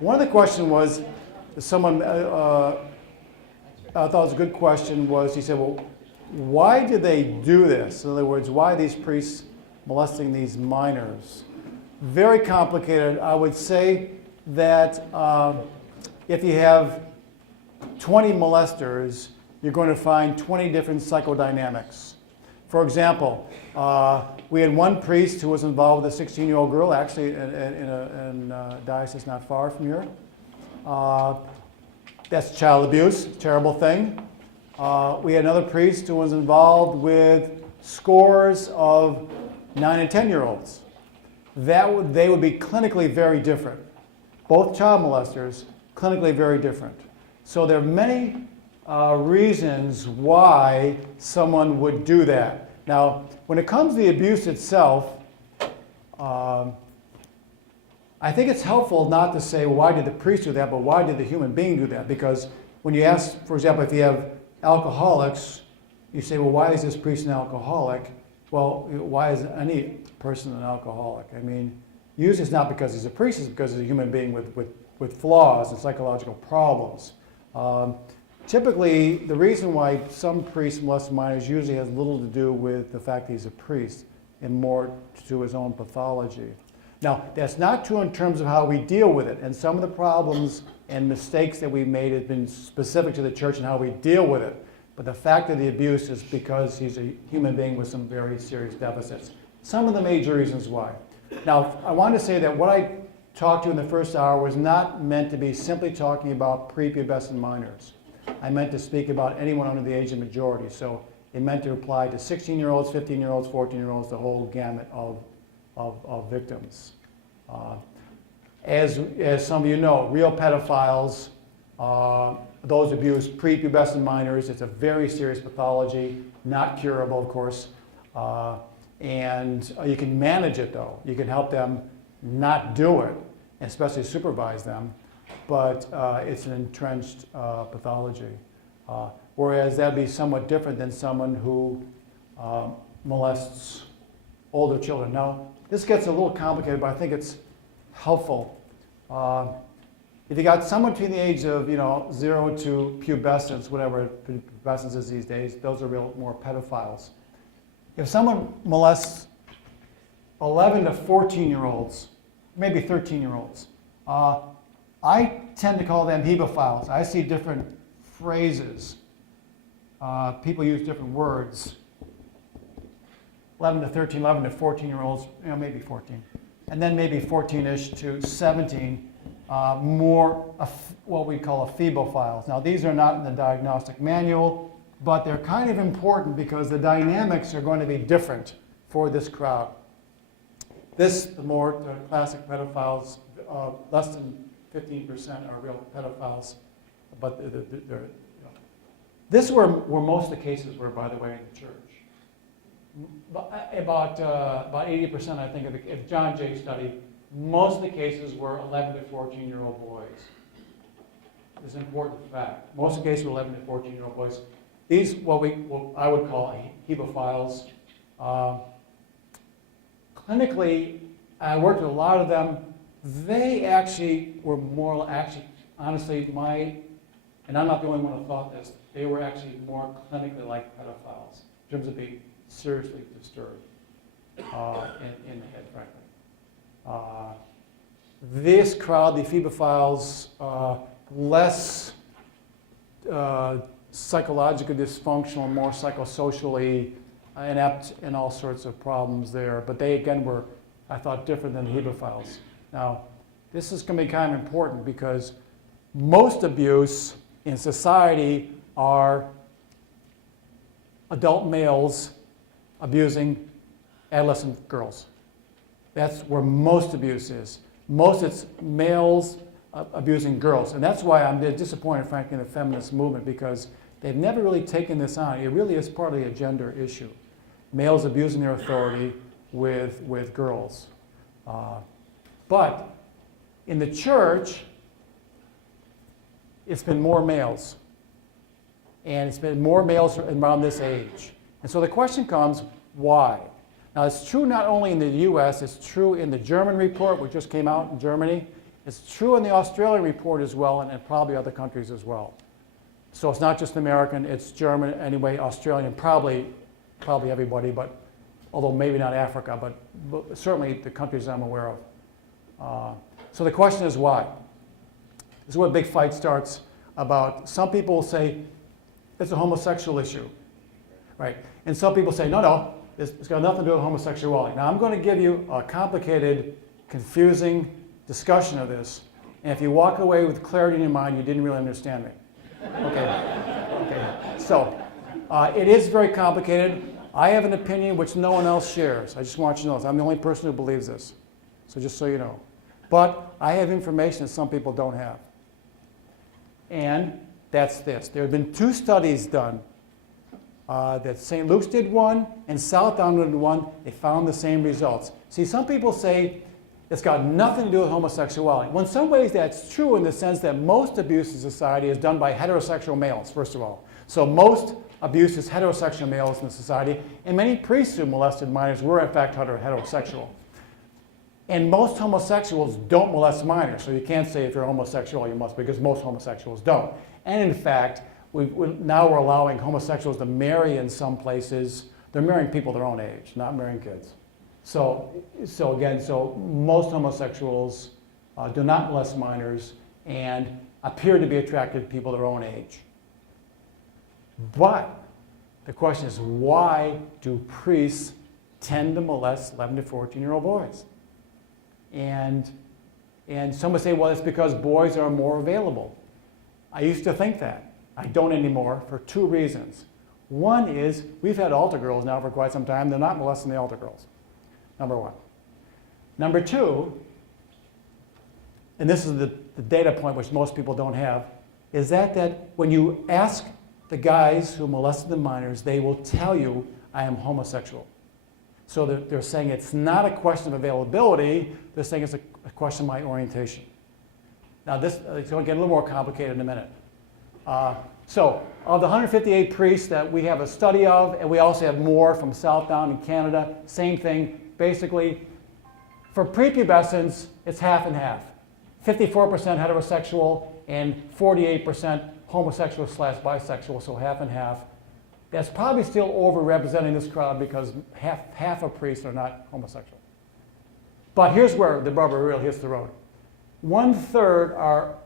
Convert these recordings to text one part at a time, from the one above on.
One of the questions was, someone I thought was a good question was, he said, well, why did they do this? In other words, why are these priests molesting these minors? Very complicated. I would say that if you have 20 molesters, you're going to find 20 different psychodynamics. For example, we had one priest who was involved with a 16-year-old girl, actually in a diocese not far from here. That's child abuse, terrible thing. We had another priest who was involved with scores of 9 and 10-year-olds. They would be clinically very different. Both child molesters, clinically very different. So there are many reasons why someone would do that. Now, when it comes to the abuse itself, I think it's helpful not to say, well, why did the priest do that, but why did the human being do that? Because when you ask, for example, if you have alcoholics, you say, well, why is this priest an alcoholic? Well, why is any person an alcoholic? I mean, usually it's not because he's a priest, it's because he's a human being with flaws and psychological problems. Typically, the reason why some priests molest minors usually has little to do with the fact that he's a priest and more to his own pathology. Now, that's not true in terms of how we deal with it, and some of the problems and mistakes that we made have been specific to the church and how we deal with it. But the fact of the abuse is because he's a human being with some very serious deficits. Some of the major reasons why. Now, I want to say that what I talked to in the first hour was not meant to be simply talking about prepubescent minors. I meant to speak about anyone under the age of majority. So it meant to apply to 16-year-olds, 15-year-olds, 14-year-olds, the whole gamut of victims. As some of you know, real pedophiles, those abuse prepubescent minors. It's a very serious pathology, not curable, of course. And you can manage it, though. You can help them not do it, especially supervise them. But it's an entrenched pathology. Whereas that'd be somewhat different than someone who molests older children. Now, this gets a little complicated, but I think it's helpful. If you got someone between the age of 0 to pubescence, whatever pubescence is these days, those are more pedophiles. If someone molests 11 to 14-year-olds, maybe 13-year-olds, I tend to call them hebophiles. I see different phrases. People use different words. 11 to 13, 11 to 14-year-olds, maybe 14. And then maybe 14-ish to 17, more what we call ephebophiles. Now, these are not in the diagnostic manual, but they're kind of important because the dynamics are going to be different for this crowd. The more classic pedophiles, less than 15% are real pedophiles, but this is where most of the cases were, by the way, in the church. About 80%, I think, of John Jay study, most of the cases were 11 to 14-year-old boys. It's an important fact. Most of the cases were 11 to 14-year-old boys. These, what I would call hebophiles. Clinically, I worked with a lot of them. They actually were more, honestly, and I'm not the only one who thought this, they were actually more clinically like pedophiles in terms of being seriously disturbed in the head, frankly. This crowd, the ephebophiles, less psychologically dysfunctional, more psychosocially inept in all sorts of problems there. But they, again, were, I thought, different than the hebophiles. Now, this is going to be kind of important because most abuse in society are adult males abusing adolescent girls. That's where most abuse is. Most it's males abusing girls. And that's why I'm disappointed, frankly, in the feminist movement, because they've never really taken this on. It really is partly a gender issue. Males abusing their authority with girls. But in the church, it's been more males. And it's been more males around this age. And so the question comes, why? Now, it's true not only in the US, it's true in the German report, which just came out in Germany. It's true in the Australian report as well, and probably other countries as well. So it's not just American, it's German, anyway, Australian, probably everybody, but although maybe not Africa, but certainly the countries I'm aware of. So the question is why? This is where a big fight starts about, some people will say it's a homosexual issue, right? And some people say, no, it's got nothing to do with homosexuality. Now I'm going to give you a complicated, confusing discussion of this, and if you walk away with clarity in your mind, you didn't really understand me. Okay. So it is very complicated. I have an opinion which no one else shares. I just want you to know this. I'm the only person who believes this. So just so you know. But I have information that some people don't have. And that's this. There have been 2 studies done that St. Luke's did one and Southdown did one. They found the same results. See, some people say it's got nothing to do with homosexuality. Well, in some ways that's true in the sense that most abuse in society is done by heterosexual males, first of all. So most abuse is heterosexual males in the society, and many priests who molested minors were in fact heterosexual. And most homosexuals don't molest minors, so you can't say if you're homosexual you must, because most homosexuals don't. And in fact, now we're allowing homosexuals to marry in some places. They're marrying people their own age, not marrying kids. So most homosexuals do not molest minors and appear to be attracted to people their own age. But the question is, why do priests tend to molest 11 to 14-year-old boys? And some would say, well, it's because boys are more available. I used to think that. I don't anymore for 2 reasons. One is, we've had altar girls now for quite some time. They're not molesting the altar girls. Number 1. Number 2, and this is the data point which most people don't have, is that when you ask the guys who molested the minors, they will tell you, I am homosexual. So they're saying it's not a question of availability, they're saying it's a question of my orientation. Now this is going to get a little more complicated in a minute. So of the 158 priests that we have a study of, and we also have more from Southdown in Canada, same thing. Basically, for prepubescents, it's half and half. 54% heterosexual and 48% homosexual/bisexual, so half and half. That's probably still overrepresenting this crowd because half of priests are not homosexual. But here's where the rubber really hits the road. 1/3 are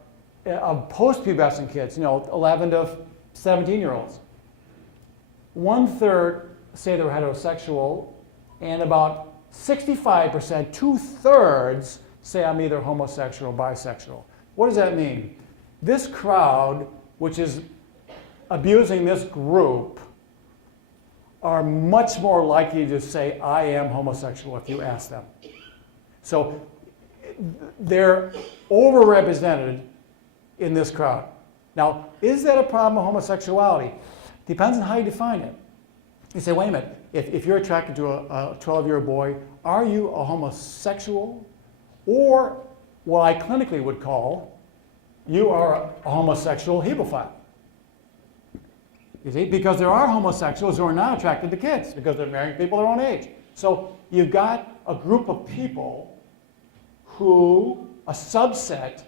of post-pubescent kids, 11 to 17-year-olds. 1/3 say they're heterosexual, and about 65%, 2/3, say I'm either homosexual or bisexual. What does that mean? This crowd, which is abusing this group, are much more likely to say, I am homosexual if you ask them. So they're overrepresented in this crowd. Now, is that a problem of homosexuality? Depends on how you define it. You say, wait a minute, if you're attracted to a 12-year-old boy, are you a homosexual? Or what I clinically would call, you are a homosexual hebephile. You see, because there are homosexuals who are not attracted to kids because they're marrying people their own age. So you've got a group of people who, a subset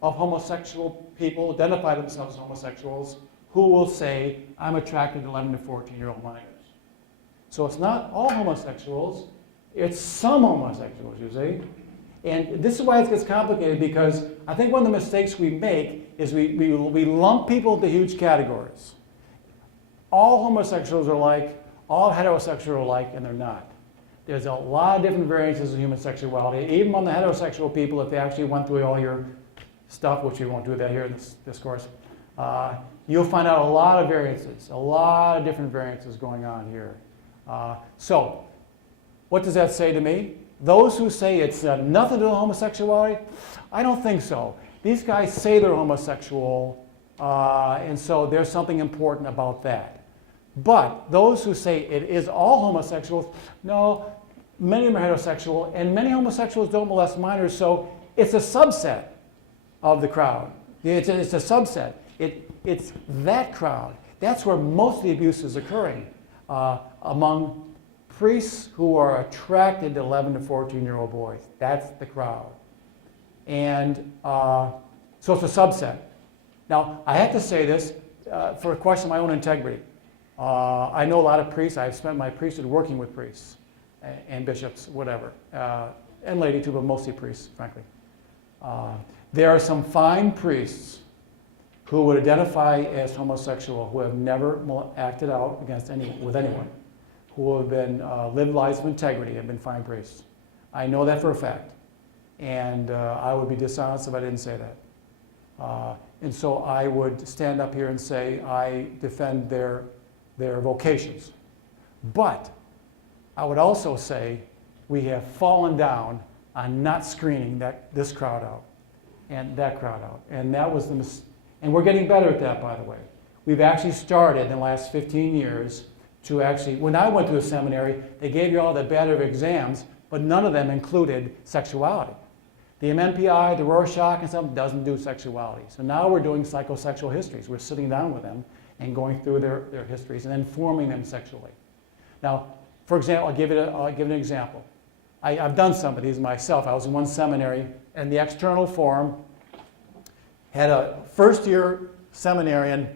of homosexual people identify themselves as homosexuals, who will say, I'm attracted to 11 to 14-year-old minors. So it's not all homosexuals, it's some homosexuals, you see. And this is why it gets complicated, because I think one of the mistakes we make is we lump people into huge categories. All homosexuals are alike, all heterosexuals are alike, and they're not. There's a lot of different variances of human sexuality. Even among the heterosexual people, if they actually went through all your stuff, which we won't do that here in this course, you'll find out a lot of variances, a lot of different variances going on here. So, what does that say to me? Those who say it's nothing to do with homosexuality, I don't think so. These guys say they're homosexual, and so there's something important about that. But those who say it is all homosexuals, no, many of them are heterosexual, and many homosexuals don't molest minors, so it's a subset of the crowd. It's a subset. It's that crowd. That's where most of the abuse is occurring among priests who are attracted to 11 to 14-year-old boys. That's the crowd. And so it's a subset. Now, I have to say this for a question of my own integrity. I know a lot of priests. I've spent my priesthood working with priests and bishops, whatever, and laity too, but mostly priests, frankly. There are some fine priests who would identify as homosexual, who have never acted out with anyone, who have been lived lives of integrity, have been fine priests. I know that for a fact, and I would be dishonest if I didn't say that. And so I would stand up here and say I defend their vocations. But I would also say we have fallen down on not screening this crowd out and that crowd out. And that was and we're getting better at that, by the way. We've actually started in the last 15 years to actually, when I went to the seminary, they gave you all the battery of exams, but none of them included sexuality. The MNPI, the Rorschach and stuff doesn't do sexuality. So now we're doing psychosexual histories. We're sitting down with them and going through their histories and then forming them sexually. Now, for example, I'll give it an example. I've done some of these myself. I was in one seminary, and the external forum had a first-year seminarian,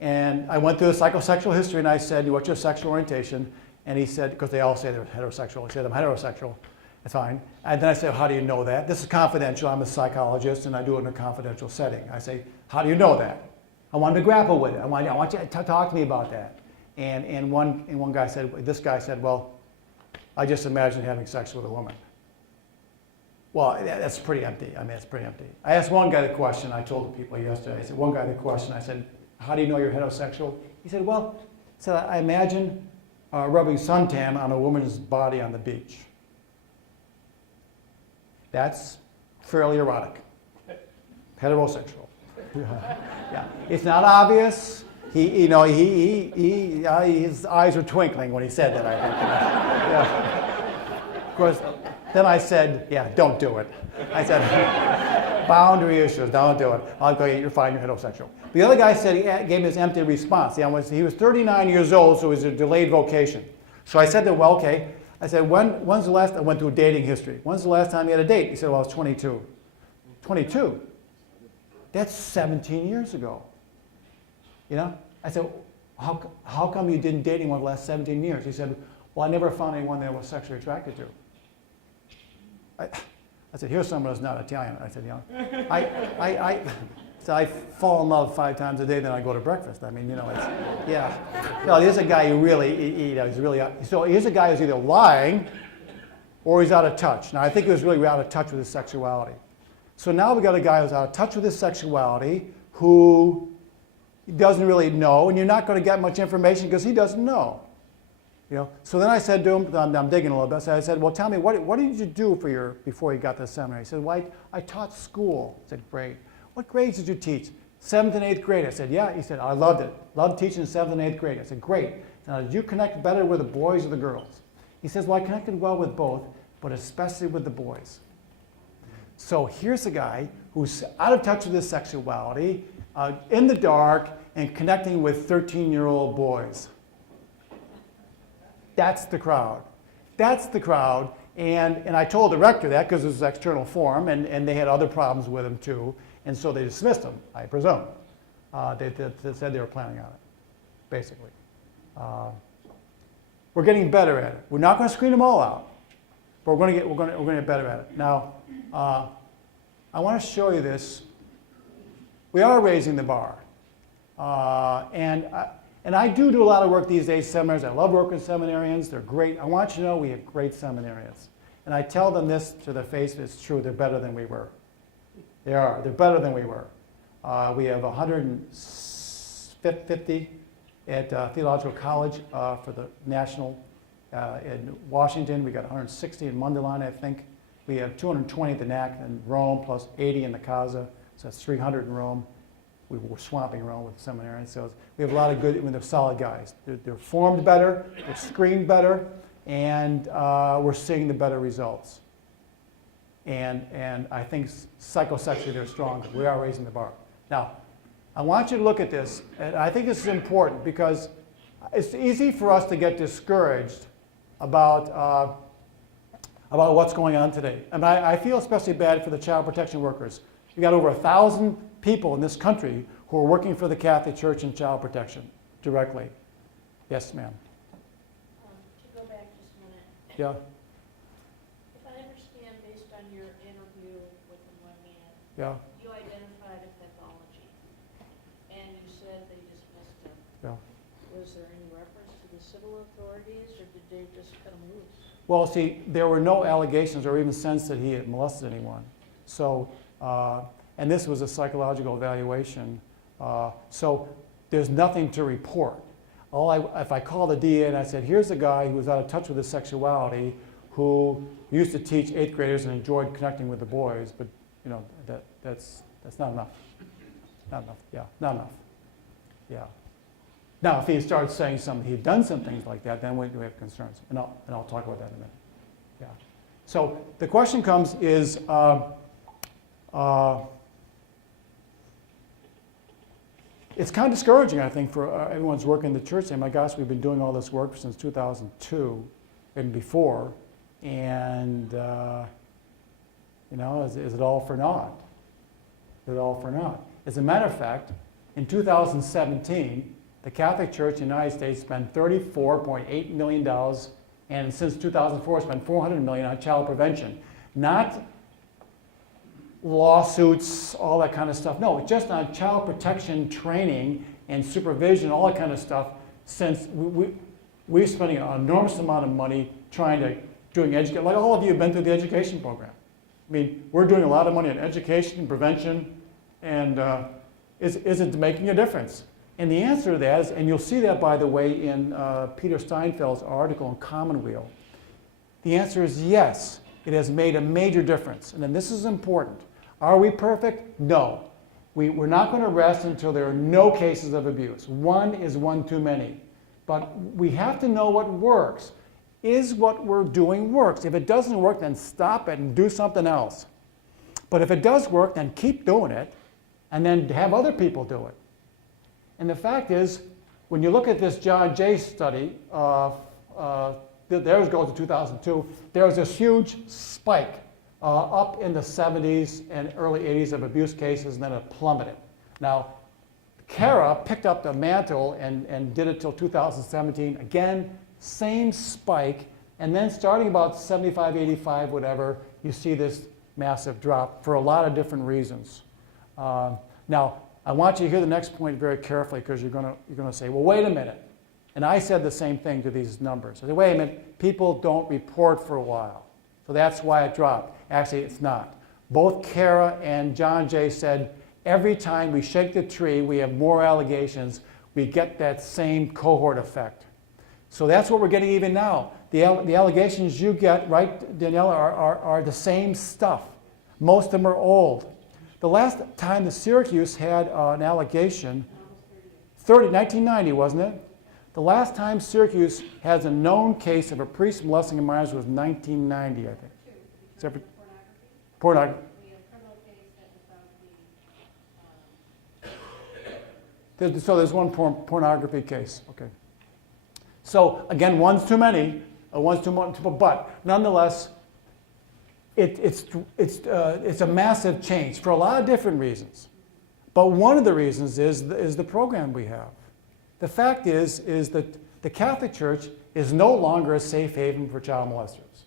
and I went through the psychosexual history, and I said, what's your sexual orientation? And he said, because they all say they're heterosexual. He said, I'm heterosexual. That's fine. And then I said, how do you know that? This is confidential. I'm a psychologist, and I do it in a confidential setting. I say, how do you know that? I wanted to grapple with it. I want you to talk to me about that. And one guy said, this guy said, well, I just imagine having sex with a woman. Well, that's pretty empty. I mean, it's pretty empty. I asked one guy the question. I told the people yesterday. I said, one guy the question. I said, how do you know you're heterosexual? He said, well, I imagine rubbing suntan on a woman's body on the beach. That's fairly erotic. Heterosexual. Yeah, it's not obvious. His eyes were twinkling when he said that, I think. Yeah. Of course, then I said, yeah, don't do it. I said, boundary issues, don't do it. I'll go, you're fine, you're heterosexual. The other guy said, he gave me this empty response. He was 39 years old, so it was a delayed vocation. So I said to him, well, okay. I said, when's the last, I went through dating history. When's the last time you had a date? He said, well, I was 22. 22? That's 17 years ago. You know? I said, how come you didn't date anyone the last 17 years? He said, well, I never found anyone that I was sexually attracted to. I said, here's someone who's not Italian. I said, so I fall in love 5 times a day, then I go to breakfast. I mean, it's, yeah. No, here's a guy who really, he's really, so here's a guy who's either lying or he's out of touch. Now, I think he was really out of touch with his sexuality. So now we've got a guy who's out of touch with his sexuality who doesn't really know, and you're not going to get much information because he doesn't know. So then I said to him, I'm digging a little bit, so I said, well, tell me, what did you do before you got to the seminary? He said, well, I taught school. I said, great. What grades did you teach? 7th and 8th grade. I said, yeah. He said, I loved it. Loved teaching 7th and 8th grade. I said, great. Now, did you connect better with the boys or the girls? He says, well, I connected well with both, but especially with the boys. So here's a guy who's out of touch with his sexuality, in the dark, and connecting with 13-year-old boys. That's the crowd. That's the crowd. And I told the rector that because it was an external forum, and they had other problems with him too. And so they dismissed him, I presume. They said they were planning on it, basically. We're getting better at it. We're not going to screen them all out, but we're going to get better at it. Now, I want to show you this. We are raising the bar. And I do a lot of work these days, seminars. I love working with seminarians. They're great. I want you to know we have great seminarians. And I tell them this to their face, it's true, they're better than we were. They are. They're better than we were. We have 150 at Theological College for the national in Washington. We got 160 in Mundelein, I think. We have 220 at the NAC in Rome, plus 80 in the Casa. So that's 300 in Rome. We were swamping Rome with seminarians. So we have a lot of good, they're solid guys. They're formed better, they're screened better, and we're seeing the better results. And I think psychosexually they're stronger. We are raising the bar. Now, I want you to look at this, and I think this is important because it's easy for us to get discouraged about about what's going on today. And I feel especially bad for the child protection workers. We got over 1,000 people in this country who are working for the Catholic Church in child protection directly. Yes, ma'am. To go back just a minute. Yeah, If I understand, based on your interview with the one man, yeah, you identified a pathology, and you said they dismissed him. yeah. Was there any reference to the civil authorities, or did they just cut him loose? Well, see, there were no allegations or even sense that he had molested anyone. So, and this was a psychological evaluation. So there's nothing to report. If I called the DA and I said, here's a guy who was out of touch with his sexuality, who used to teach 8th graders and enjoyed connecting with the boys, but you know, that's not enough. Not enough, yeah, not enough. Yeah. Now, if he had started saying something, he had done some things like that, then we have concerns, and I'll talk about that in a minute. Yeah. So the question comes is, it's kind of discouraging, I think, for everyone's working in the church saying, my gosh, we've been doing all this work since 2002 and before, and you know, is it all for naught? Is it all for naught? As a matter of fact, in 2017, the Catholic Church in the United States spent $34.8 million, and since 2004 spent $400 million on child prevention. Not lawsuits, all that kind of stuff. No, just on child protection training and supervision, all that kind of stuff, since we're spending an enormous amount of money doing education. Like all of you have been through the education program. I mean, we're doing a lot of money on education, prevention, and is it making a difference? And the answer to that is, and you'll see that, by the way, in Peter Steinfeld's article in Commonweal, the answer is yes. It has made a major difference. And then this is important. Are we perfect? No. We're not going to rest until there are no cases of abuse. One is one too many. But we have to know what works. Is what we're doing works? If it doesn't work, then stop it and do something else. But if it does work, then keep doing it, and then have other people do it. And the fact is, when you look at this John Jay study, there goes to 2002, there was this huge spike up in the 70s and early 80s of abuse cases, and then it plummeted. Now, Kara picked up the mantle and did it till 2017. Again, same spike, and then starting about 75, 85, whatever, you see this massive drop for a lot of different reasons. Now, I want you to hear the next point very carefully, because you're going to say, well, wait a minute. And I said the same thing to these numbers. I said, wait a minute, people don't report for a while. So that's why it dropped. Actually, it's not. Both Kara and John Jay said, every time we shake the tree, we have more allegations, we get that same cohort effect. So that's what we're getting even now. The allegations you get, right, Danielle, are the same stuff. Most of them are old. The last time the Syracuse had an allegation, 1990, wasn't it? The last time Syracuse has a known case of a priest molesting a minor was 1990, I think. Except for pornography. We had a criminal case that was found to be... So there's one pornography case, okay. So again, one's too many, one's too much, but nonetheless, it's a massive change for a lot of different reasons. But one of the reasons is the program we have. The fact is that the Catholic Church is no longer a safe haven for child molesters.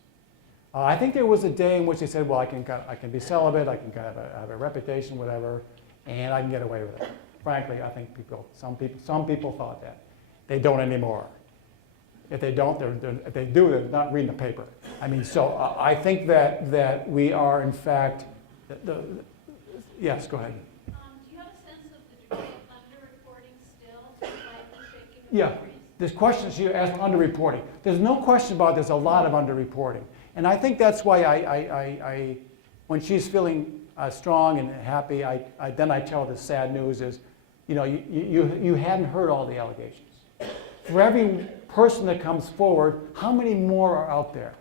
I think there was a day in which they said, well, I can be celibate, I can have a reputation, whatever, and I can get away with it. Frankly, I think some people thought that. They don't anymore. If they don't, if they do, they're not reading the paper. I mean, so I think that we are, in fact, yes, go ahead. Do you have a sense of the degree of underreporting still, despite the shaking of Yeah, the trees? there's questions you asked underreporting. There's no question about there's a lot of underreporting. And I think that's why I when she's feeling strong and happy, then I tell her the sad news is, you know, you hadn't heard all the allegations. For every person that comes forward, how many more are out there?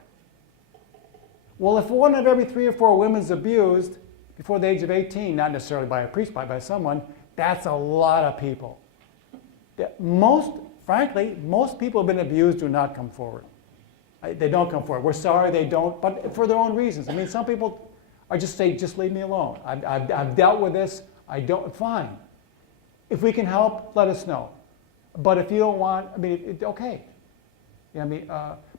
Well, if one of every 3 or 4 women is abused before the age of 18, not necessarily by a priest, by someone, that's a lot of people. Frankly, most people who have been abused do not come forward. They don't come forward. We're sorry they don't, but for their own reasons. I mean, some people are just say, just leave me alone. I've dealt with this. I don't, fine. If we can help, let us know. But if you don't want, I mean, okay. Yeah, I mean,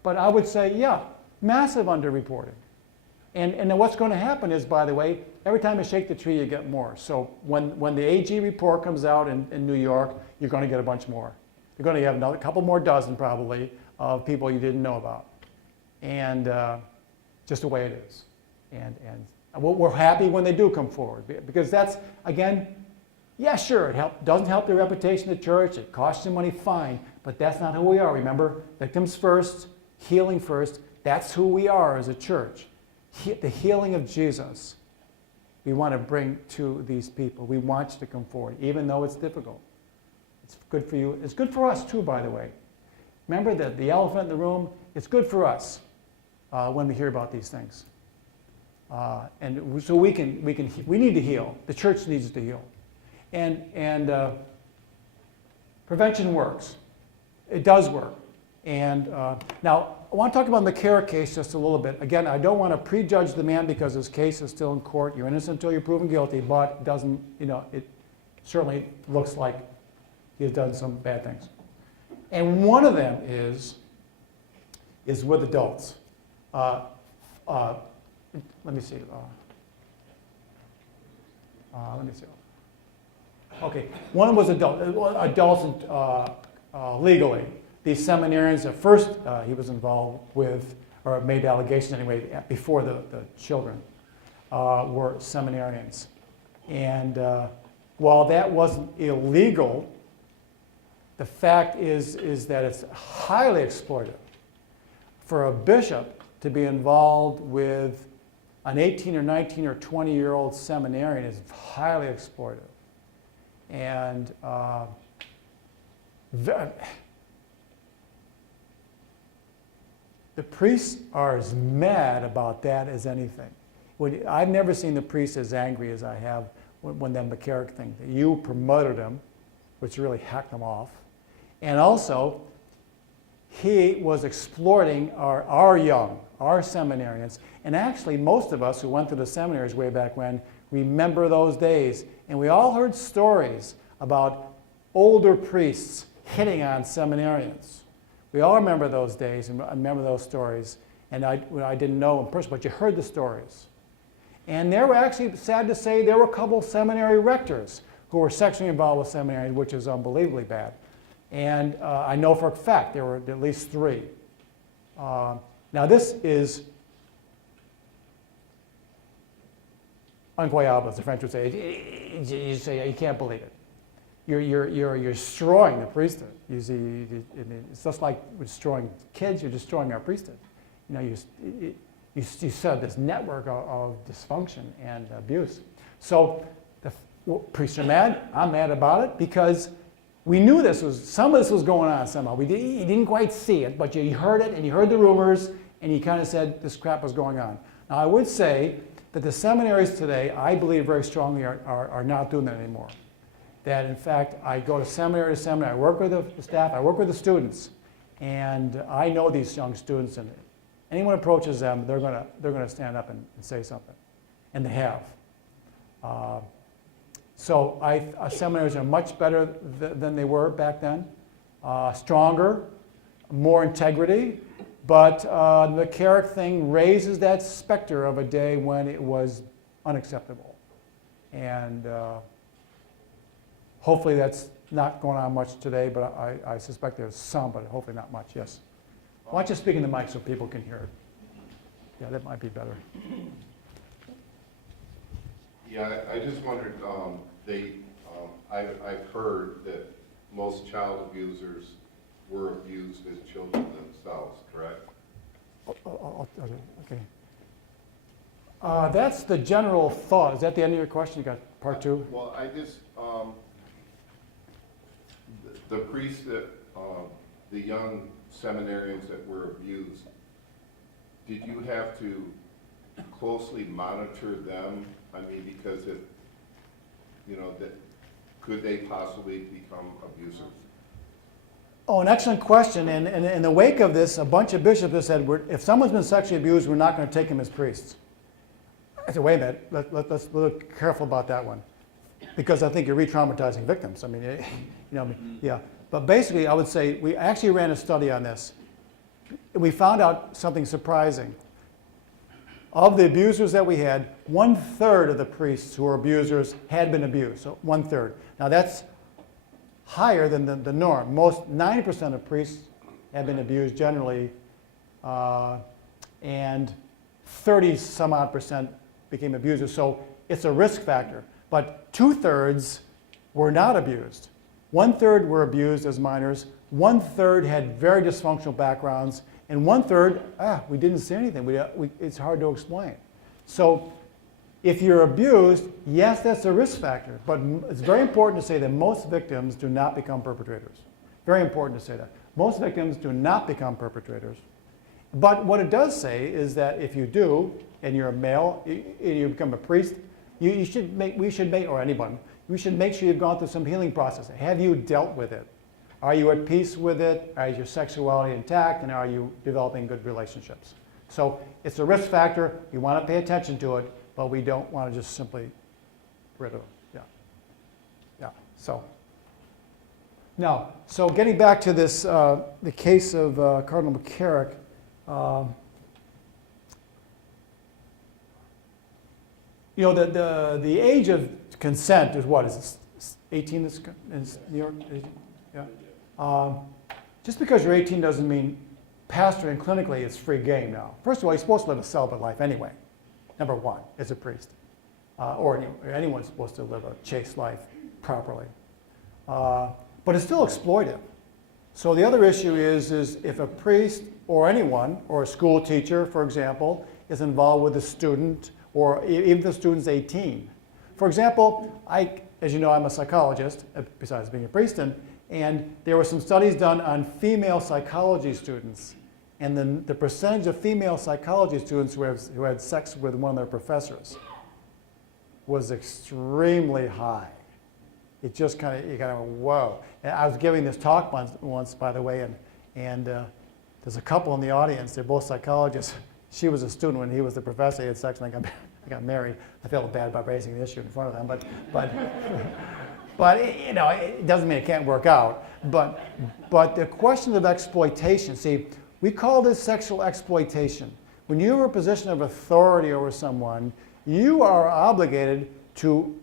but I would say, yeah, massive underreporting. And then what's going to happen is, by the way, every time you shake the tree, you get more. So when the AG report comes out in New York, you're going to get a bunch more. You're going to have another couple more dozen, probably, of people you didn't know about. And just the way it is. And we're happy when they do come forward. Because that's, again, yeah, sure, it doesn't help the reputation of the church. It costs you money, fine. But that's not who we are. Remember, victims first, healing first. That's who we are as a church. The healing of Jesus, we want to bring to these people. We want you to come forward, even though it's difficult. It's good for you. It's good for us, too, by the way. Remember that the elephant in the room, it's good for us when we hear about these things. And so we need to heal. The church needs to heal. And prevention works. It does work. And now, I want to talk about the McCarrick case just a little bit. Again, I don't want to prejudge the man because his case is still in court. You're innocent until you're proven guilty, but it doesn't, it certainly looks like he has done some bad things. And one of them is with adults. Let me see. Let me see. Okay, one was adults legally. These seminarians, at first he was involved with, or made allegations anyway, before the children were seminarians. And while that wasn't illegal, the fact is that it's highly exploitive. For a bishop to be involved with an 18 or 19 or 20-year-old seminarian is highly exploitive. And the priests are as mad about that as anything. I've never seen the priests as angry as I have when that McCarrick thing. You promoted him, which really hacked him off. And also, he was exploiting our young, our seminarians. And actually, most of us who went to the seminaries way back when remember those days. And we all heard stories about older priests hitting on seminarians. We all remember those days and remember those stories. And I didn't know in person, but you heard the stories. And there were actually, sad to say, there were a couple of seminary rectors who were sexually involved with seminaries, which is unbelievably bad. And I know for a fact there were at least 3. Now this is incroyable, as the French would say. You say you can't believe it. You're destroying the priesthood. You see, it's just like destroying kids. You're destroying our priesthood. You set this network of dysfunction and abuse. So the priests are mad. I'm mad about it because we knew some of this was going on somehow. You didn't quite see it, but you heard it and you heard the rumors and you kind of said this crap was going on. Now I would say that the seminaries today, I believe very strongly, are not doing that anymore. That in fact, I go to seminary, I work with the staff, I work with the students, and I know these young students, and anyone approaches them, they're gonna stand up and say something, and they have. So seminaries are much better than they were back then, stronger, more integrity, but the McCarrick thing raises that specter of a day when it was unacceptable. And hopefully that's not going on much today, but I suspect there's some, but hopefully not much, yes. Why don't you speak in the mic so people can hear it? Yeah, that might be better. Yeah, I just wondered, I've heard that most child abusers were abused as children themselves, correct? Okay. That's the general thought. Is that the end of your question? You got part 2? Well, I just, the priests that, the young seminarians that were abused, did you have to closely monitor them? I mean, because if, could they possibly become abusive? Oh, an excellent question. And in the wake of this, a bunch of bishops have said, if someone's been sexually abused, we're not going to take him as priests. I said, wait a minute, let's be careful about that one. Because I think you're re-traumatizing victims. I mean, yeah. But basically, I would say we actually ran a study on this. We found out something surprising. Of the abusers that we had, 1/3 of the priests who were abusers had been abused. So 1/3. Now that's higher than the norm. Most 90% of priests have been abused generally, and 30 some odd percent became abusers. So it's a risk factor. But 2/3 were not abused. 1/3 were abused as minors. 1/3 had very dysfunctional backgrounds, and 1/3, we didn't see anything. It's hard to explain. So if you're abused, yes, that's a risk factor, but it's very important to say that most victims do not become perpetrators. Very important to say that. Most victims do not become perpetrators. But what it does say is that if you do, and you're a male, you become a priest, we should make, or anyone, we should make sure you've gone through some healing process. Have you dealt with it? Are you at peace with it? Is your sexuality intact? And are you developing good relationships? So it's a risk factor. You want to pay attention to it, but we don't want to just simply rid of it. Yeah. So now, so getting back to this, the case of Cardinal McCarrick. The age of consent is what? Is it 18 in New York? 18? Yeah. Just because you're 18 doesn't mean pastorally and clinically it's free game now. First of all, you're supposed to live a celibate life anyway. Number one, as a priest. Or anyone's supposed to live a chaste life properly. But it's still exploitive. So the other issue is if a priest or anyone, or a school teacher, for example, is involved with a student, or even if the student's 18. For example, as you know, I'm a psychologist, besides being a priest, and there were some studies done on female psychology students, and then the percentage of female psychology students who had sex with one of their professors was extremely high. It just kind of, whoa. And I was giving this talk once, by the way, and there's a couple in the audience. They're both psychologists. She was a student when he was the professor. He had sex, and I got married. I felt bad about raising the issue in front of them, but it doesn't mean it can't work out. But the question of exploitation, see, we call this sexual exploitation. When you're in a position of authority over someone, you are obligated to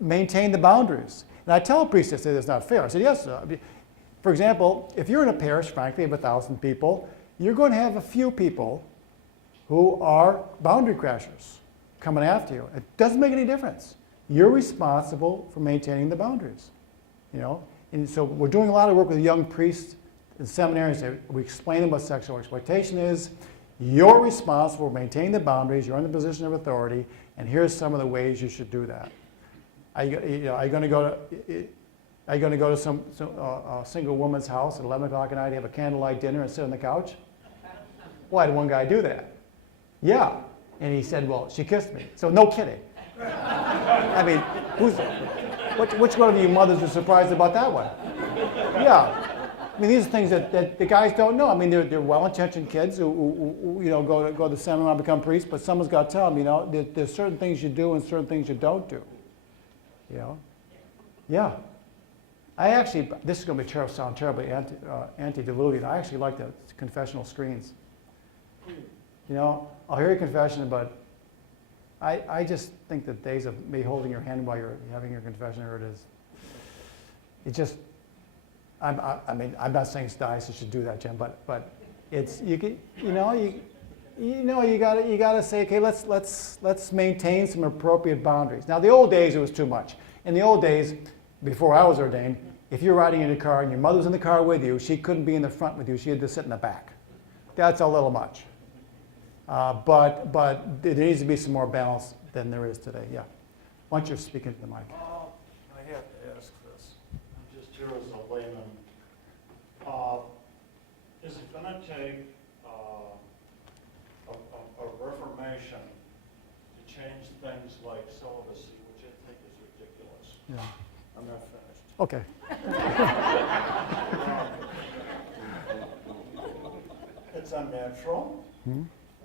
maintain the boundaries. And I tell priests that say that's not fair. I said, yes. For example, if you're in a parish, frankly, of 1,000 people, you're going to have a few people who are boundary crashers coming after you. It doesn't make any difference. You're responsible for maintaining the boundaries. And so we're doing a lot of work with young priests and seminaries. We explain them what sexual exploitation is. You're responsible for maintaining the boundaries. You're in the position of authority, and here's some of the ways you should do that. Are you going to go to some single woman's house at 11 o'clock at night, have a candlelight dinner, and sit on the couch? Why did one guy do that? Yeah, and he said, well, she kissed me. So no kidding. I mean, which one of you mothers are surprised about that one? Yeah. I mean, these are things that the guys don't know. I mean, they're well-intentioned kids who go to the seminar and become priests, but someone's got to tell them, there's certain things you do and certain things you don't do. Yeah. I actually, this is going to sound terribly antediluvian. I actually like the confessional screens. I'll hear your confession, but I just think the days of me holding your hand while you're having your confession, I'm not saying diocese should do that, Jim, but it's you gotta say, okay, let's maintain some appropriate boundaries. Now, the old days it was too much. In the old days, before I was ordained, if you're riding in a car and your mother's in the car with you, she couldn't be in the front with you. She had to sit in the back. That's a little much. But there needs to be some more balance than there is today. Yeah. Why don't you speak into the mic? I have to ask this. I'm just here as a layman. Is it going to take a reformation to change things like celibacy, which I think is ridiculous? Yeah. I'm not finished. Okay. it's unnatural. Hmm?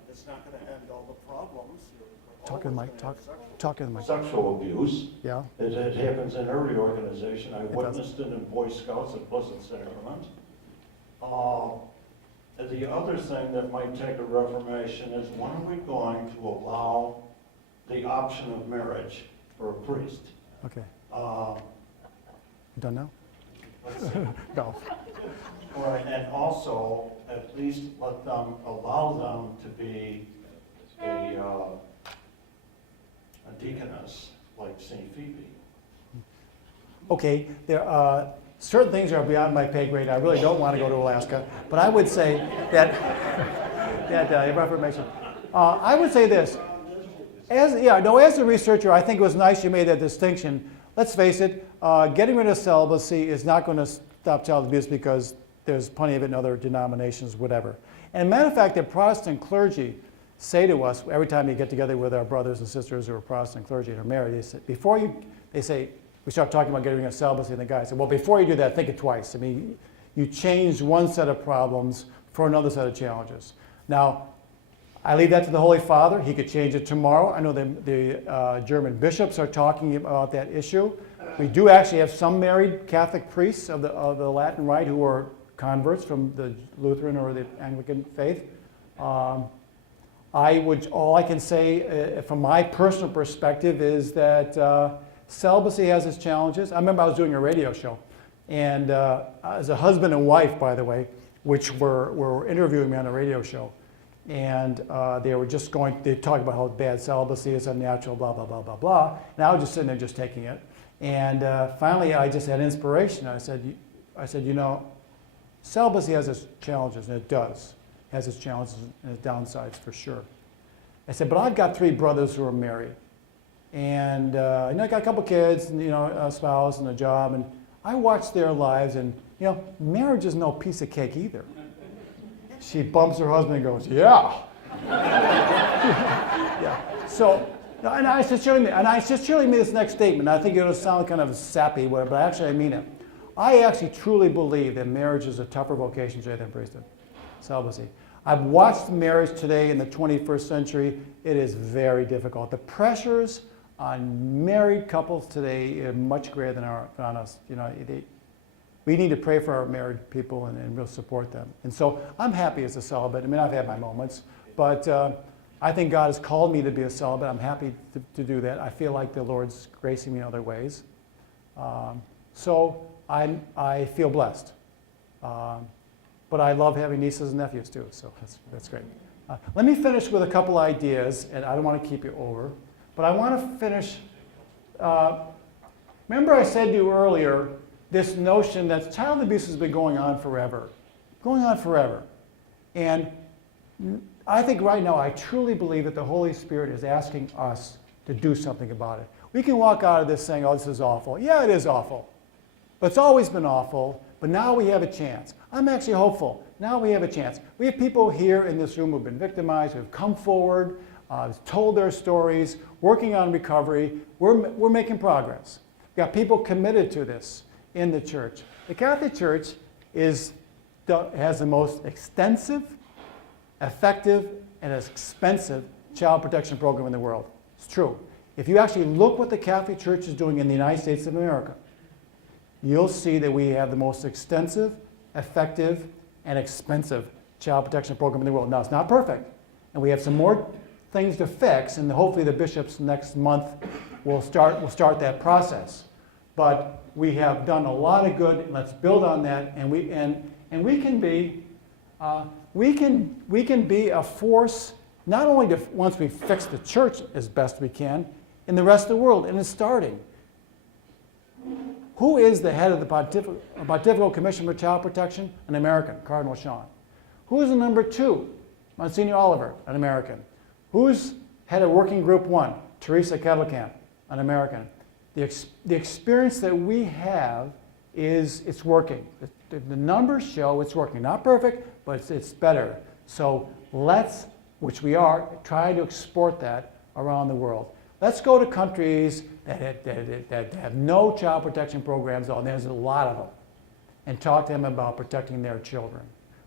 It's not going to end all the problems. You're Talk in the always mic, gonna have sexual- talk in the mic. Sexual abuse, Yeah, it happens in every organization. I does. witnessed it in Boy Scouts at Pleasant Sacrament. The other thing that might take a reformation is when are we going to allow the option of marriage for a priest? okay. Uh, Done now? let's see. No. Right, and also, at least let them, allow them to be a deaconess like St. Phoebe. Okay, there are certain things are beyond my pay grade. I really don't want to go to Alaska, but I would say that Reformation. I would say this. As a researcher, I think it was nice you made that distinction. Let's face it, getting rid of celibacy is not going to stop child abuse because there's plenty of it in other denominations, whatever. And matter of fact, the Protestant clergy say to us every time you get together with our brothers and sisters who are Protestant clergy and are married, they say, we start talking about getting rid of celibacy, and the guy said, well, before you do that, think it twice. I mean, you change one set of problems for another set of challenges. Now, I leave that to the Holy Father. He could change it tomorrow. I know the German bishops are talking about that issue. We do actually have some married Catholic priests of the Latin Rite who are converts from the Lutheran or the Anglican faith. All I can say from my personal perspective is that celibacy has its challenges. I remember I was doing a radio show, and as a husband and wife, by the way, which were interviewing me on a radio show, and they talked about how bad celibacy is, unnatural, blah, blah, blah, blah, blah, and I was just sitting there just taking it. And finally, I just had inspiration. I said, you know, celibacy has its challenges, and it does. It has its challenges and its downsides for sure. I said, but I've got 3 brothers who are married. And I got a couple kids, and, a spouse and a job, and I watched their lives, and, marriage is no piece of cake either. She bumps her husband and goes, yeah. Yeah. So, and I sincerely made this next statement. I think it'll sound kind of sappy, but actually I mean it. I actually truly believe that marriage is a tougher vocation today than priesthood, celibacy. I've watched marriage today in the 21st century. It is very difficult. The pressures on married couples today are much greater than on us. We need to pray for our married people and really support them. And so I'm happy as a celibate. I mean, I've had my moments, but I think God has called me to be a celibate. I'm happy to do that. I feel like the Lord's gracing me in other ways. So I feel blessed. But I love having nieces and nephews too, so that's great. Let me finish with a couple ideas, and I don't want to keep you over, but I want to finish. Remember I said to you earlier, this notion that child abuse has been going on forever. And I think right now, I truly believe that the Holy Spirit is asking us to do something about it. We can walk out of this saying, oh, this is awful. Yeah, it is awful. But it's always been awful, but now we have a chance. I'm actually hopeful. Now we have a chance. We have people here in this room who have been victimized, who have come forward, told their stories, working on recovery. We're making progress. We've got people committed to this in the church. The Catholic Church has the most extensive, effective, and expensive child protection program in the world. It's true. If you actually look what the Catholic Church is doing in the United States of America, you'll see that we have the most extensive, effective, and expensive child protection program in the world. Now, it's not perfect, and we have some more things to fix, and hopefully the bishops next month will start that process. But we have done a lot of good, and let's build on that, and we can be a force not only once we fix the church as best we can in the rest of the world, and it's starting. Who is the head of the Pontifical Commission for Child Protection? An American, Cardinal Shawn. Who is the number 2? Monsignor Oliver, an American. Who's head of Working Group 1? Teresa Kettlekamp, an American. The experience that we have is it's working. The numbers show it's working. Not perfect, but it's better. So let's, which we are, try to export that around the world. Let's go to countries that have no child protection programs, and there's a lot of them, and talk to them about protecting their children.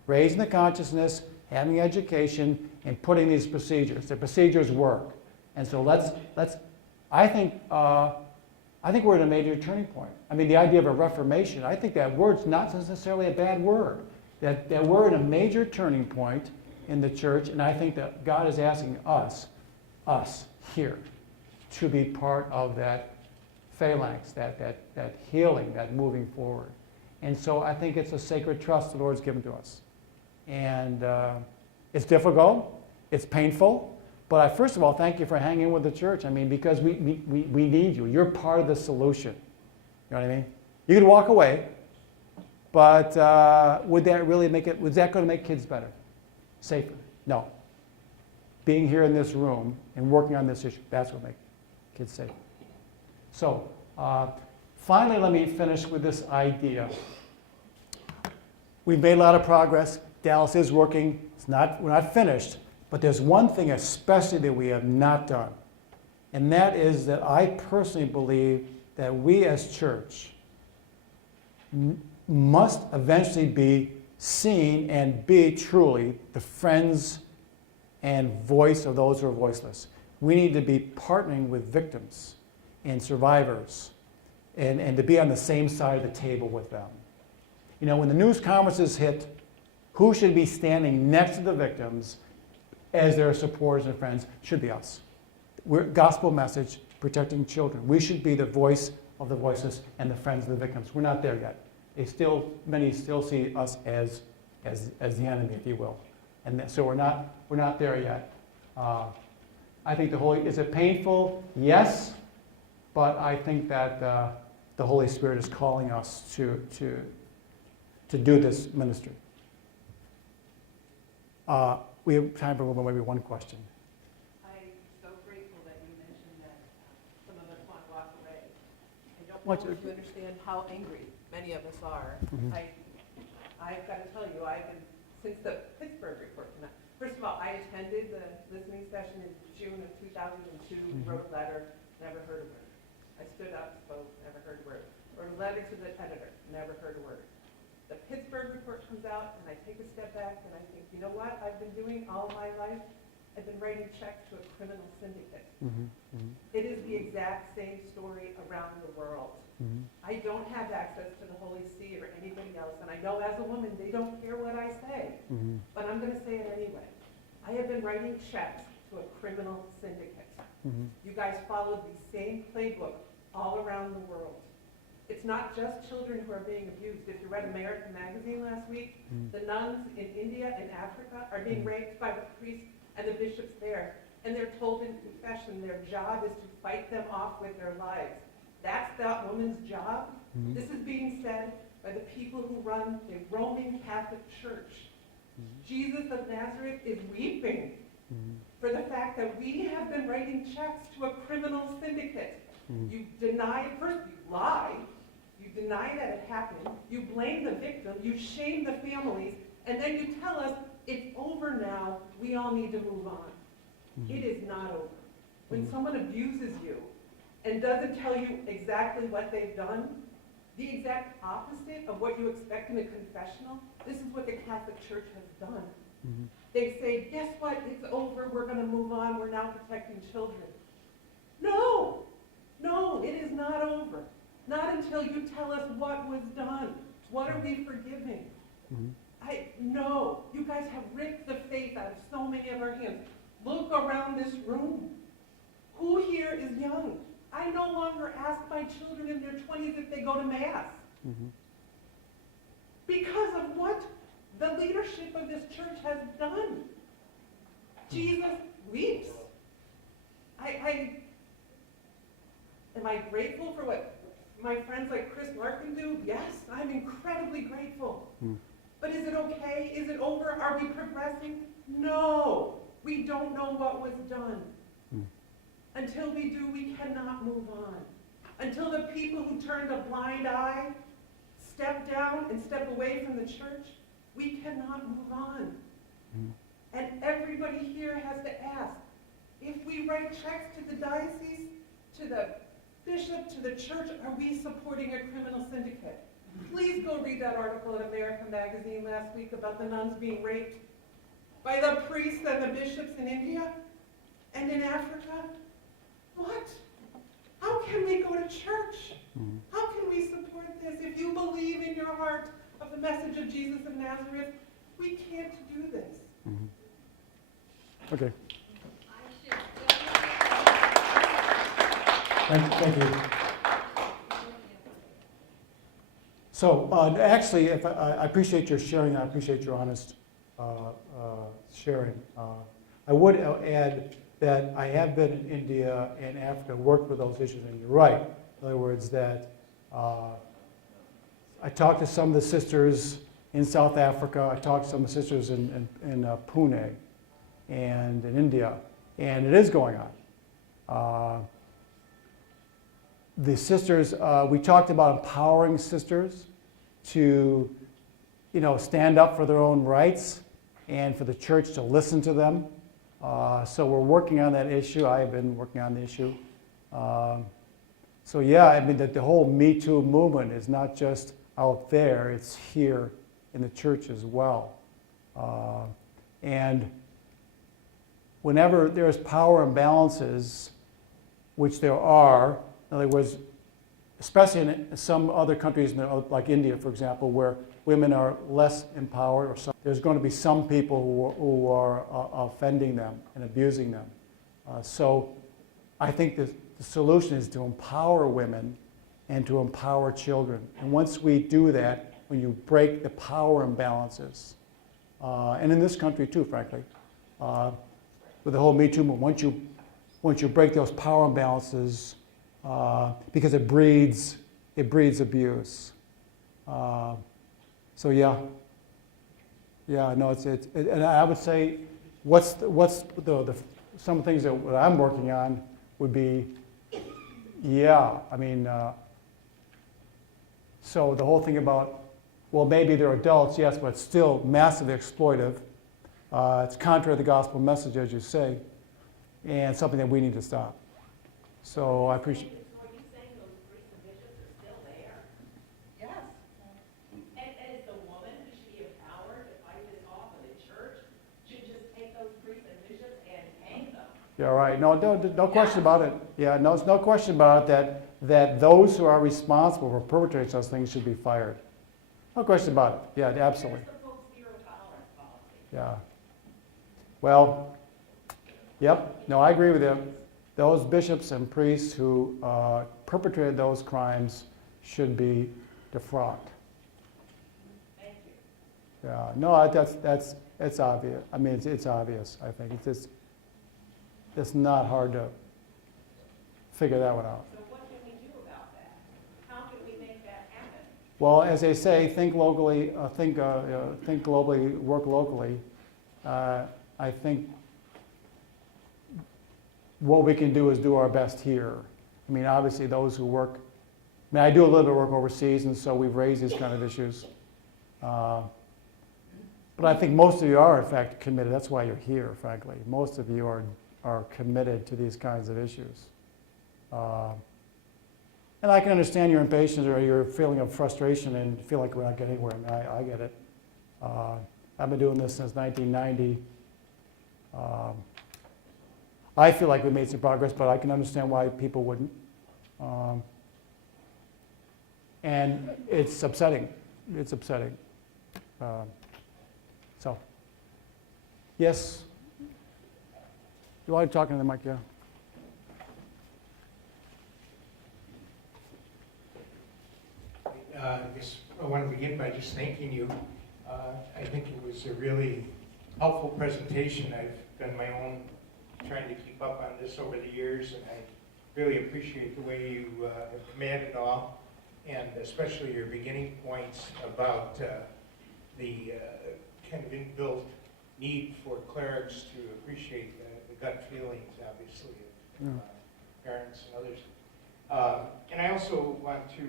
Raising the consciousness, having education, and putting these procedures. The procedures work. And so I think we're at a major turning point. I mean, the idea of a reformation, I think that word's not necessarily a bad word. That we're at a major turning point in the church, and I think that God is asking us here, to be part of that phalanx, that healing, that moving forward. And so I think it's a sacred trust the Lord's given to us. And it's difficult, it's painful, but I first of all thank you for hanging with the church. I mean, because we need you. You're part of the solution. You know what I mean? You could walk away, but would that really make it, was that going to make kids better? Safer? No. Being here in this room and working on this issue, that's what makes kids safer. So, finally, let me finish with this idea. We've made a lot of progress. Dallas is working. We're not finished, but there's one thing especially that we have not done, and that is that I personally believe that we as church must eventually be seen and be truly the friends and voice of those who are voiceless. We need to be partnering with victims and survivors and to be on the same side of the table with them. You know, when the news conferences hit, who should be standing next to the victims as their supporters and friends? Should be us. We're gospel message, protecting children. We should be the voice of the voiceless and the friends of the victims. We're not there yet. Many still see us as the enemy, if you will. And so we're not there yet. I think is it painful? Yes, but I think that the Holy Spirit is calling us to do this ministry. We have time for maybe one question. I'm so grateful that you mentioned that some of us want to walk away. I don't What- know if you understand how angry many of us are. Mhm. I've got to tell you, since the Pittsburgh report came out, first of all, I attended the listening session in June of 2002, wrote a letter, never heard a word. I stood up, spoke, never heard a word. Wrote a letter to the editor, never heard a word. The Pittsburgh report comes out, and I take a step back, and I think, you know what I've been doing all my life? I've been writing checks to a criminal syndicate. It is the exact same story around the world. I don't have access to the Holy See or anybody else, and I know as a woman they don't care what I say, but I'm going to say it anyway. I have been writing checks to a criminal syndicate. You guys followed the same playbook all around the world. It's not just children who are being abused. If you read American Magazine last week, the nuns in India and Africa are being raped by the priests and the bishops there, and they're told in confession their job is to fight them off with their lives. That's that woman's job. This is being said by the people who run the Roman Catholic Church. Jesus of Nazareth is weeping for the fact that we have been writing checks to a criminal syndicate. You deny, first you lie, you deny that it happened, you blame the victim, you shame the families, and then you tell us it's over now, we all need to move on. It is not over. When someone abuses you and doesn't tell you exactly what they've done, the exact opposite of what you expect in a confessional, this is what the Catholic Church has done. They say, guess what, it's over, we're going to move on, we're now protecting children. No, it is not over. Not until you tell us what was done. What are we forgiving? No, you guys have ripped the faith out of so many of our hands. Look around this room. Who here is young? I no longer ask my children in their 20s if they go to Mass. Because of what the leadership of this church has done. Jesus weeps. Am I grateful for what my friends like Chris Larkin do? Yes, I'm incredibly grateful. But is it okay? Is it over? Are we progressing? No. We don't know what was done. Until we do, we cannot move on. Until the people who turned a blind eye step down and step away from the church, we cannot move on. And everybody here has to ask, if we write checks to the diocese, to the bishop, to the church, are we supporting a criminal syndicate? Please go read that article in American Magazine last week about the nuns being raped. by the priests and the bishops in India and in Africa? What? How can we go to church? How can we support this? If you believe in your heart of the message of Jesus of Nazareth, we can't do this. Okay, I should thank you. So actually, if I appreciate your sharing, I appreciate your honest sharing. I would add that I have been in India and Africa, worked with those issues, and you're right. In other words, that I talked to some of the sisters in South Africa, I talked to some of the sisters in Pune and in India, and it is going on. The sisters, we talked about empowering sisters to, stand up for their own rights and for the church to listen to them. So we're working on that issue. I have been working on the issue. So yeah, I mean, the whole Me Too movement is not just out there, it's here in the church as well. And whenever there's power imbalances, which there are, in other words, especially in some other countries, like India, for example, where women are less empowered, or there's going to be some people who are offending them and abusing them. So I think the solution is to empower women and to empower children. And once we do that, when you break the power imbalances, and in this country too, frankly, with the whole Me Too movement, once you break those power imbalances, because it breeds abuse. So yeah, no, it's and I would say, what's the some of the things that I'm working on would be, I mean, so the whole thing about, well, maybe they're adults, yes, but it's still massively exploitive. It's contrary to the gospel message, as you say, and something that we need to stop. So I appreciate. Are you saying those priests and bishops are still there? Yes. And is the woman who should be empowered to fight this off in the church should just take those priests and bishops and hang them? Yeah, right. No question about it. Yeah, no, it's no question about it that those who are responsible for perpetrating such things should be fired. No question about it. Yeah, absolutely. Where's the Pope's zero tolerance policy? Yeah. Well, yep. No, I agree with you. Those bishops and priests who perpetrated those crimes should be defrocked. Thank you. Yeah. No, it's obvious. I mean, it's obvious. I think it's not hard to figure that one out. So what can we do about that? How can we make that happen? Well, as they say, think locally, think globally, work locally. I think what we can do is do our best here. I mean, obviously, those who work. I mean, I do a little bit of work overseas, and so we've raised these kind of issues. But I think most of you are, in fact, committed. That's why you're here, frankly. Most of you are committed to these kinds of issues. And I can understand your impatience or your feeling of frustration and feel like we're not getting anywhere. I mean, I get it. I've been doing this since 1990. I feel like we made some progress, but I can understand why people wouldn't. And it's upsetting. It's upsetting. So, yes? You want to talk into the mic, yeah? I guess I want to begin by just thanking you. I think it was a really helpful presentation. I've done my own trying to keep up on this over the years, and I really appreciate the way you have commanded it all, and especially your beginning points about the kind of inbuilt need for clerics to appreciate the gut feelings, obviously, of parents and others. And I also want to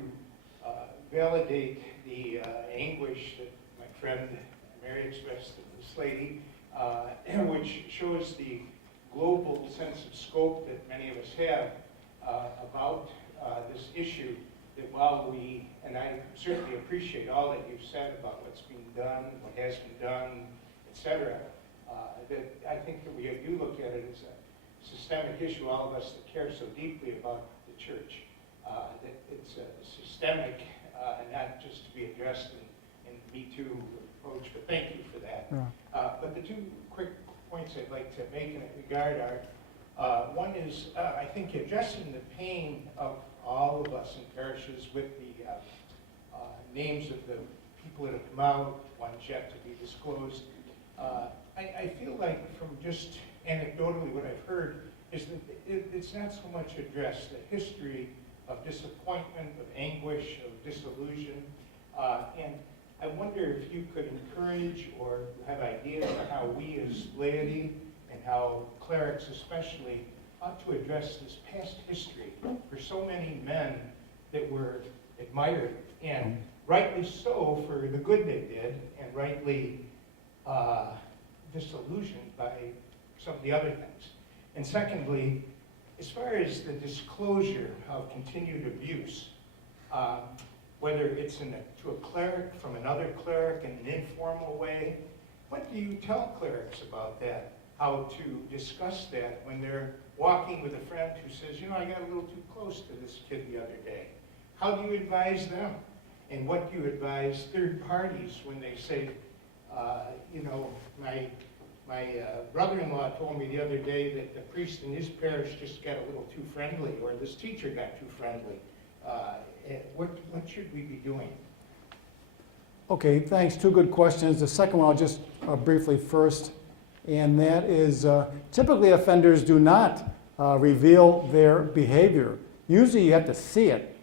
validate the anguish that my friend Mary expressed to this lady, which shows the global sense of scope that many of us have about this issue, that while we, and I certainly appreciate all that you've said about what's being done, what has been done, etc., that I think that we do look at it as a systemic issue, all of us that care so deeply about the church, that it's systemic and not just to be addressed in Me Too approach, but thank you for that. Yeah. But the two quick points I'd like to make in that regard are, one is, I think addressing the pain of all of us in parishes with the names of the people that have come out, ones yet to be disclosed. I feel like from just anecdotally what I've heard is that it's not so much addressed the history of disappointment, of anguish, of disillusion, and I wonder if you could encourage or have ideas on how we as laity and how clerics especially ought to address this past history for so many men that were admired, and rightly so for the good they did, and rightly disillusioned by some of the other things. And secondly, as far as the disclosure of continued abuse, whether it's to a cleric from another cleric in an informal way, what do you tell clerics about that? How to discuss that when they're walking with a friend who says, you know, I got a little too close to this kid the other day. How do you advise them? And what do you advise third parties when they say, you know, my brother-in-law told me the other day that the priest in his parish just got a little too friendly, or this teacher got too friendly. What should we be doing? Okay, thanks. Two good questions. The second one I'll just briefly first, and that is typically offenders do not reveal their behavior. Usually you have to see it.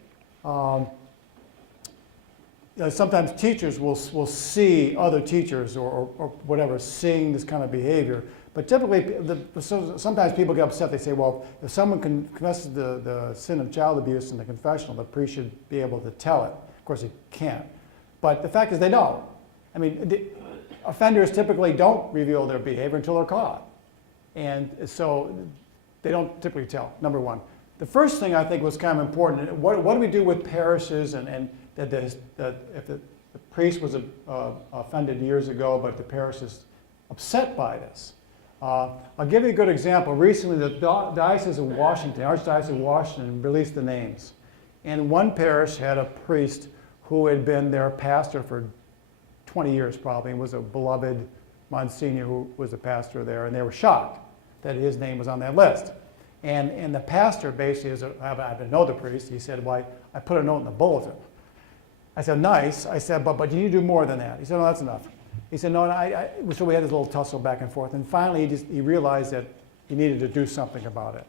Sometimes teachers will see other teachers or whatever seeing this kind of behavior, but typically sometimes people get upset. They say, well, if someone confesses the sin of child abuse in the confessional, the priest should be able to tell it. Of course he can't, but the fact is they don't. I mean, the offenders typically don't reveal their behavior until they're caught, and so they don't typically tell, number one. The first thing I think was kind of important, what do we do with parishes and that if the priest was offended years ago, but the parish is upset by this. I'll give you a good example. Recently, the Diocese of Washington, Archdiocese of Washington, released the names. And one parish had a priest who had been their pastor for 20 years probably, and was a beloved Monsignor who was a pastor there, and they were shocked that his name was on that list. And the pastor basically, I didn't know the priest, he said, well, I put a note in the bulletin. I said, nice. I said, but you need to do more than that. He said, no, that's enough. He said, no, so we had this little tussle back and forth. And finally, he realized that he needed to do something about it.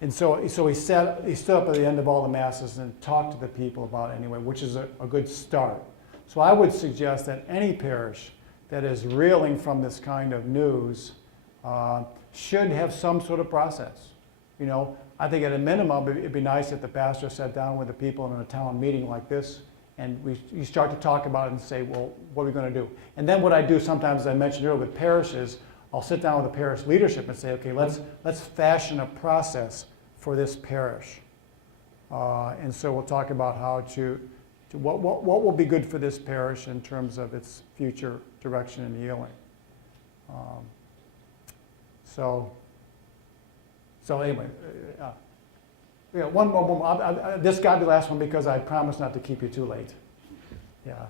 And so he stood up at the end of all the masses and talked to the people about it anyway, which is a good start. So I would suggest that any parish that is reeling from this kind of news should have some sort of process. You know, I think at a minimum, it'd be nice if the pastor sat down with the people in a town meeting like this, and you start to talk about it and say, well, what are we going to do? And then what I do sometimes, as I mentioned earlier, with parishes, I'll sit down with the parish leadership and say, okay, let's fashion a process for this parish. And so we'll talk about how what will be good for this parish in terms of its future direction and healing. So anyway, yeah, one more. This got to be the last one because I promised not to keep you too late. Yeah,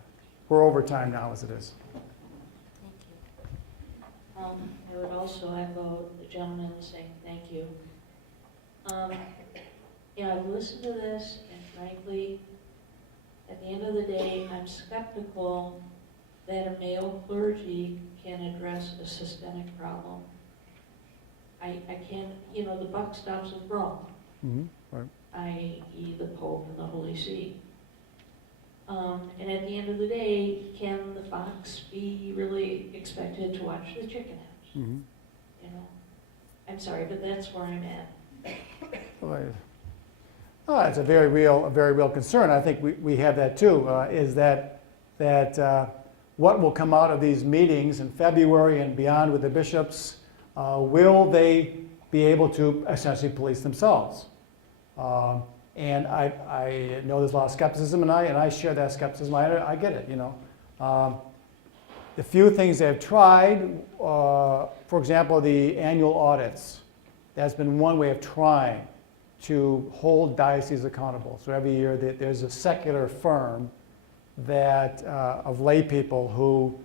we're over time now as it is. Thank you. I would also echo the gentleman saying thank you. I've listened to this, and frankly, at the end of the day, I'm skeptical that a male clergy can address a systemic problem. I can't, the buck stops with Rome. Mm-hmm. Right. i.e. the Pope and the Holy See. And at the end of the day, can the fox be really expected to watch the chicken house? Mm-hmm. I'm sorry, but that's where I'm at. It's a very real concern. I think we have that too. Is that what will come out of these meetings in February and beyond with the bishops? Will they be able to essentially police themselves? And I know there's a lot of skepticism, and I share that skepticism. I get it, The few things they've tried, for example, the annual audits. That's been one way of trying to hold dioceses accountable. So every year there's a secular firm that of lay people who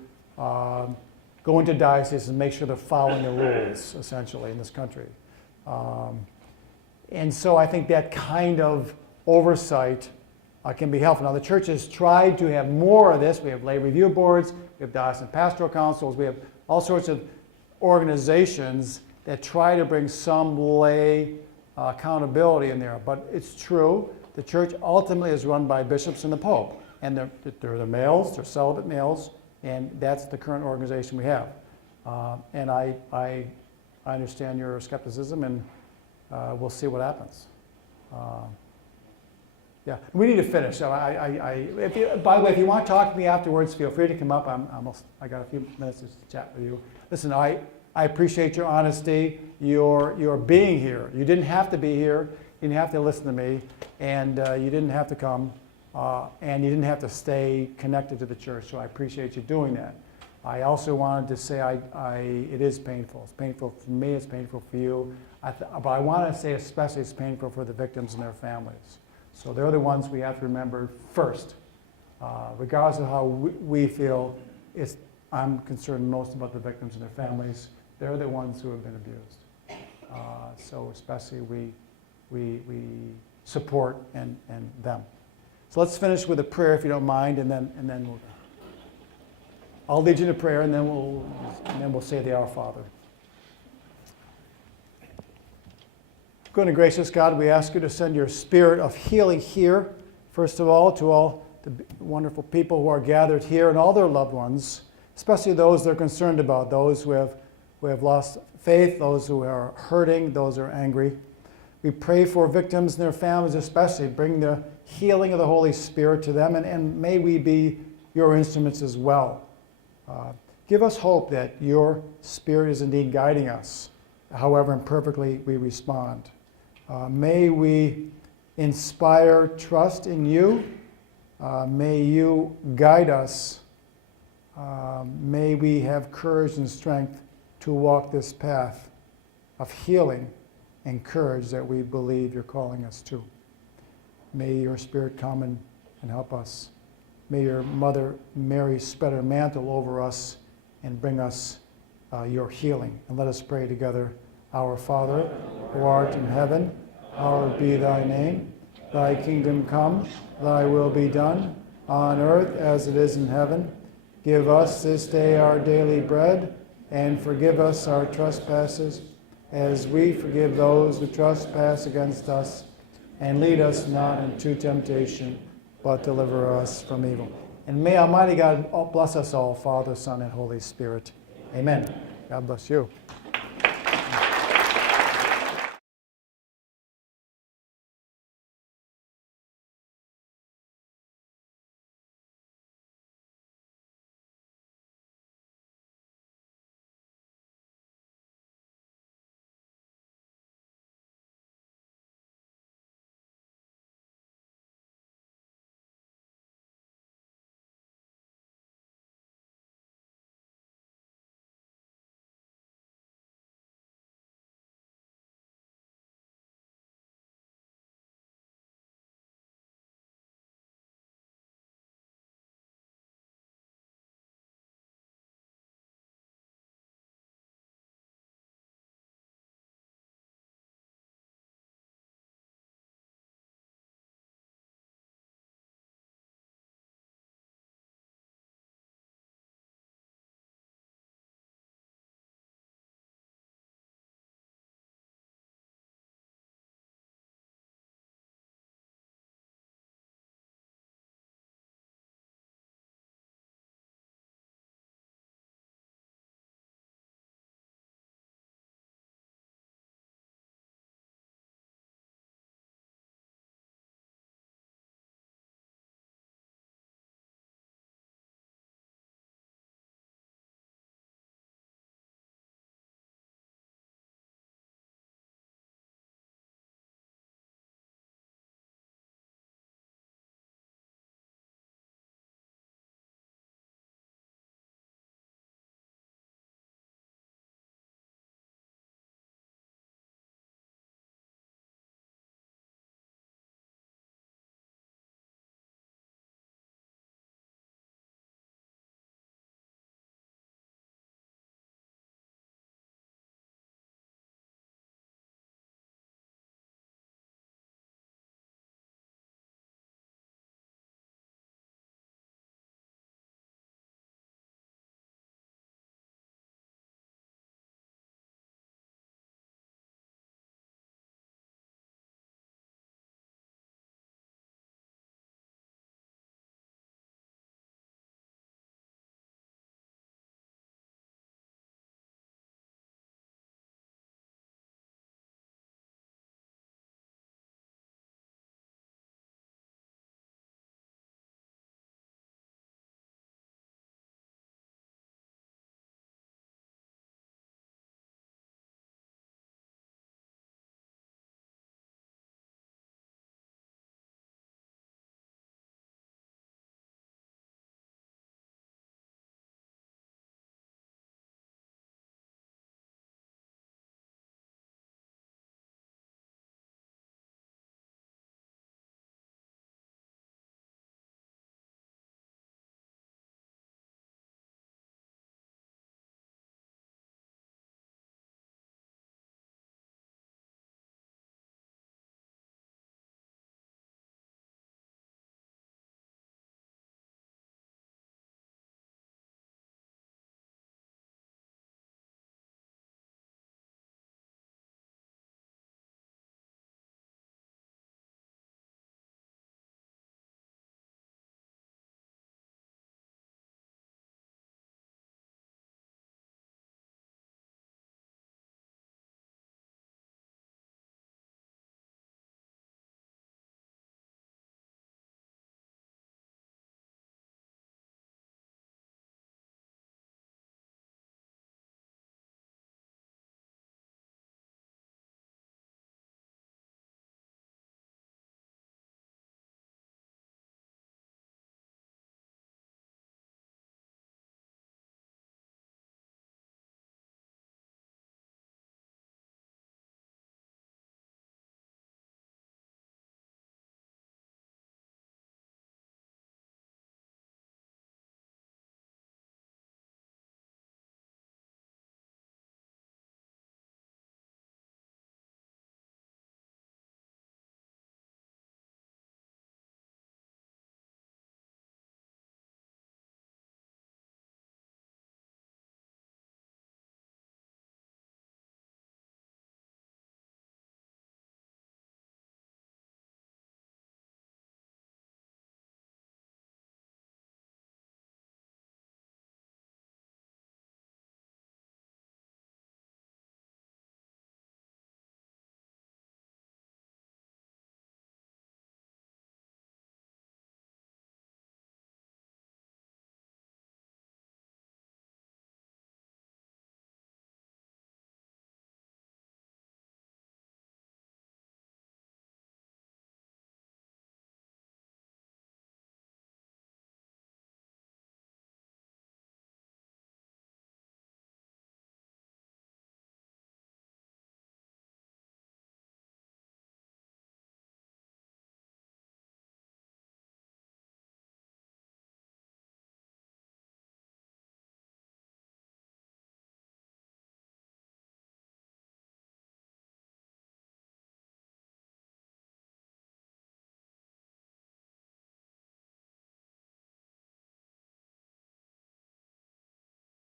go into dioceses and make sure they're following the rules, essentially, in this country. And so I think that kind of oversight can be helpful. Now, the church has tried to have more of this. We have lay review boards, we have diocesan pastoral councils, we have all sorts of organizations that try to bring some lay accountability in there. But it's true, the church ultimately is run by bishops and the Pope. And they're the males, they're celibate males, and that's the current organization we have. And I understand your skepticism, and we'll see what happens. Yeah, we need to finish. So by the way, if you want to talk to me afterwards, feel free to come up. I got a few minutes to chat with you. Listen, I appreciate your honesty, your being here. You didn't have to be here. You didn't have to listen to me, and you didn't have to come, and you didn't have to stay connected to the church. So I appreciate you doing that. I also wanted to say it is painful. It's painful for me. It's painful for you. But I want to say especially it's painful for the victims and their families. So they're the ones we have to remember first. Regardless of how we feel, I'm concerned most about the victims and their families. They're the ones who have been abused. So especially we support and them. So let's finish with a prayer, if you don't mind, and then I'll lead you in a prayer, and then we'll say the Our Father. Good and gracious God, we ask you to send your spirit of healing here, first of all, to all the wonderful people who are gathered here and all their loved ones, especially those they're concerned about, those who have lost faith, those who are hurting, those who are angry. We pray for victims and their families especially. Bring the healing of the Holy Spirit to them, and may we be your instruments as well. Give us hope that your Spirit is indeed guiding us, however imperfectly we respond. May we inspire trust in you. May you guide us. May we have courage and strength to walk this path of healing and courage that we believe you're calling us to. May your Spirit come and help us. May your Mother Mary spread her mantle over us and bring us your healing. And let us pray together. Our Father, who art in heaven, hallowed be thy name. Thy kingdom come, thy will be done, on earth as it is in heaven. Give us this day our daily bread, and forgive us our trespasses, as we forgive those who trespass against us. And lead us not into temptation, but deliver us from evil. And may Almighty God bless us all, Father, Son, and Holy Spirit. Amen. God bless you.